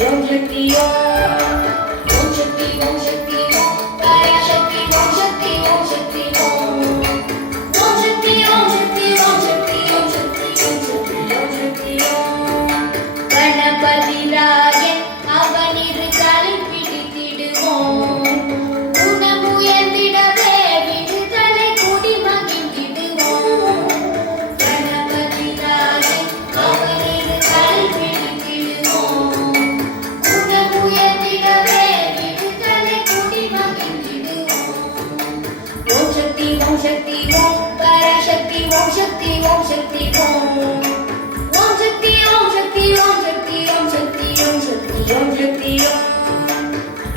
ஓம் சக்தி ஓம் ஓம் சக்தி ஓம் சக்தி ஓம் பராசக்தி ஓம் சக்தி ஓம் சக்தி ஓம் ஓம் சக்தி ஓம் சக்தி ஓம் சக்தி ஓம் சக்தி ஓம் சக்தி ஓம் சக்தி ஓம் கணபதி ராயன் அவனிரு காலை பிடித்திடுவோம் உணமுயர்ந்திடவே விடுதலை கூடி மகிழ்ந்திடுவோம் கணபதி ராயன் அவனிரு காலை பிடித்திடுவோம் உணமுயர்ந்திடவே விடுதலை கூடி மகிழ்ந்திடுவோம் ஓம் சக்தி ஓம் சக்தி ஓம் பராசக்தி ஓம் சக்தி ஓம் சக்தி ஓம் ஓம் சக்தி ஓம் சக்தி ஓம் சக்தி ஓம் சக்தி ஓம் சக்தி ஓம் சக்தி ஓம்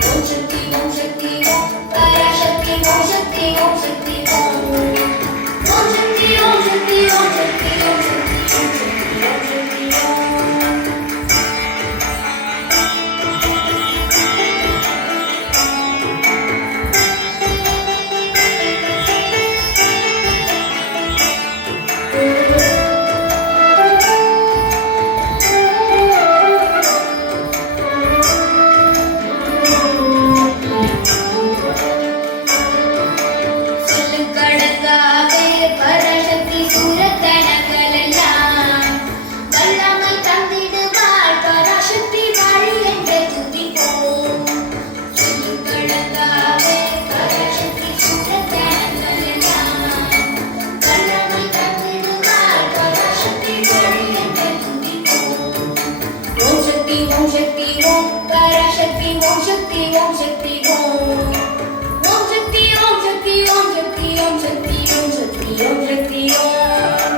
ஓம் சக்தி ஓம் சக்தி ஓம் பராசக்தி ஓம் சக்தி ஓம் சக்தி ஓம் ஓம் சக்தி ஓம் சக்தி ஓம் சக்தி ஓம் சக்தி ஓம் சக்தி ஓம் சக்தி ஓம் கடங்காவே பராசக்தி சூரக்கணங்களெல்லாம் வல்லமை தந்திடுவாள் பராசக்தி வாழி என்று துதிப்போம் கடங்காவே பராசக்தி சூரக்கணங்களெல்லாம் வல்லமை தந்திடுவாள் பராசக்தி வாழி என்று துதிப்போம் ஓம் சக்தி ஓம் சக்தி ஓம் பராசக்தி ஓம் சக்தி ஓம் சக்தி ஓம் ஓம் சக்தி ஓம் சக்தி ஓம் சக்தி ஓம் சக்தி ஓம் சக்தி ஓம் சக்தி ஓம்